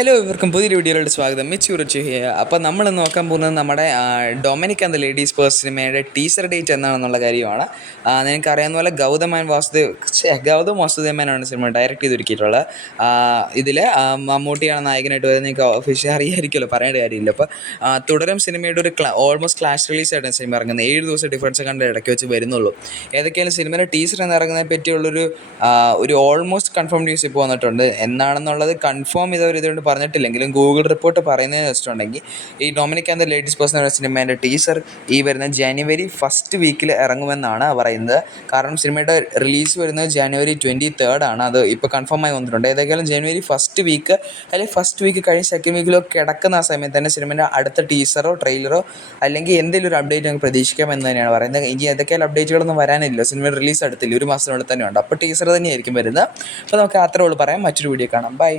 Hello, ഇവർക്കും പുതിയൊരു വീഡിയോയിലോട്ട് സ്വാഗതം. മെച്ചൂറിച്ച് അപ്പോൾ നമ്മൾ നോക്കാൻ പോകുന്നത് നമ്മുടെ Dominic and the ladies purse സിനിമയുടെ ടീസർ ഡേറ്റ് എന്നാണെന്നുള്ള കാര്യമാണ്. നിനക്കറിയാവുന്ന പോലെ ഗൗതം വാസുദേവനാണ് സിനിമ ഡയറക്റ്റ് ചെയ്തൊരുക്കിയിട്ടുള്ളത്. ഇതിൽ മമ്മൂട്ടിയാണ് നായകനായിട്ട് വരുന്നത്. നിങ്ങൾക്ക് ഒഫീഷ്യലി അറിയാമായിരിക്കുമല്ലോ, പറയേണ്ട കാര്യമില്ല. അപ്പോൾ തുടരും സിനിമയുടെ ഒരു ഓൾമോസ്റ്റ് ക്ലാഷ് റിലീസായിട്ടാണ് സിനിമ ഇറങ്ങുന്നത്. 7 ദിവസം ഡിഫറൻസ് കണ്ട് ഇടയ്ക്ക് വെച്ച് വരുന്നുള്ളൂ. ഏതൊക്കെയാലും സിനിമയുടെ ടീസർ എന്ന് ഇറങ്ങുന്നതിനെ പറ്റിയുള്ളൊരു ഒരു ഓൾമോസ്റ്റ് കൺഫേം ന്യൂസ് ഇപ്പോൾ വന്നിട്ടുണ്ട്. എന്നാണെന്നുള്ളത് കൺഫേം ചെയ്തവർ ഇതുകൊണ്ട് പറഞ്ഞിട്ടില്ലെങ്കിലും ഗൂഗിൾ റിപ്പോർട്ട് പറയുന്നതെന്ന് വെച്ചിട്ടുണ്ടെങ്കിൽ ഈ Dominic and the ladies person എന്ന സിനിമേൻ്റെ ടീസർ ഈ വരുന്ന ജനുവരി 1st വീക്കിൽ ഇറങ്ങുമെന്നാണ് പറയുന്നത്. കാരണം സിനിമയുടെ റിലീസ് വരുന്നത് ജനുവരി 23rd ആണ്. അത് ഇപ്പോൾ കൺഫേം ആയി വന്നിട്ടുണ്ട്. ഏതെങ്കിലും ജനുവരി 1st വീക്ക് അല്ലെങ്കിൽ 1st വീക്ക് കഴിഞ്ഞ് 2nd വീക്കിലോ കിടക്കുന്ന ആ സമയത്ത് തന്നെ സിനിമേൻ്റെ അടുത്ത ടീസറോ ട്രെയിലറോ അല്ലെങ്കിൽ എന്തെങ്കിലും ഒരു അപ്ഡേറ്റ് നമുക്ക് പ്രതീക്ഷിക്കാമെന്ന് തന്നെയാണ് പറയുന്നത്. ഇനി ഏതൊക്കെയാലും അപ്ഡേറ്റുകളൊന്നും വരാനില്ല. സിനിമ റിലീസ് അടുത്തില്ല, 1 മാസത്തിനുള്ളിൽ തന്നെ ഉണ്ട്. അപ്പോൾ ടീസർ തന്നെയായിരിക്കും വരുന്നത്. അപ്പോൾ നമുക്ക് അത്രേ ഉള്ളൂ പറയാം. മറ്റൊരു വീഡിയോ കാണാം. ബൈ.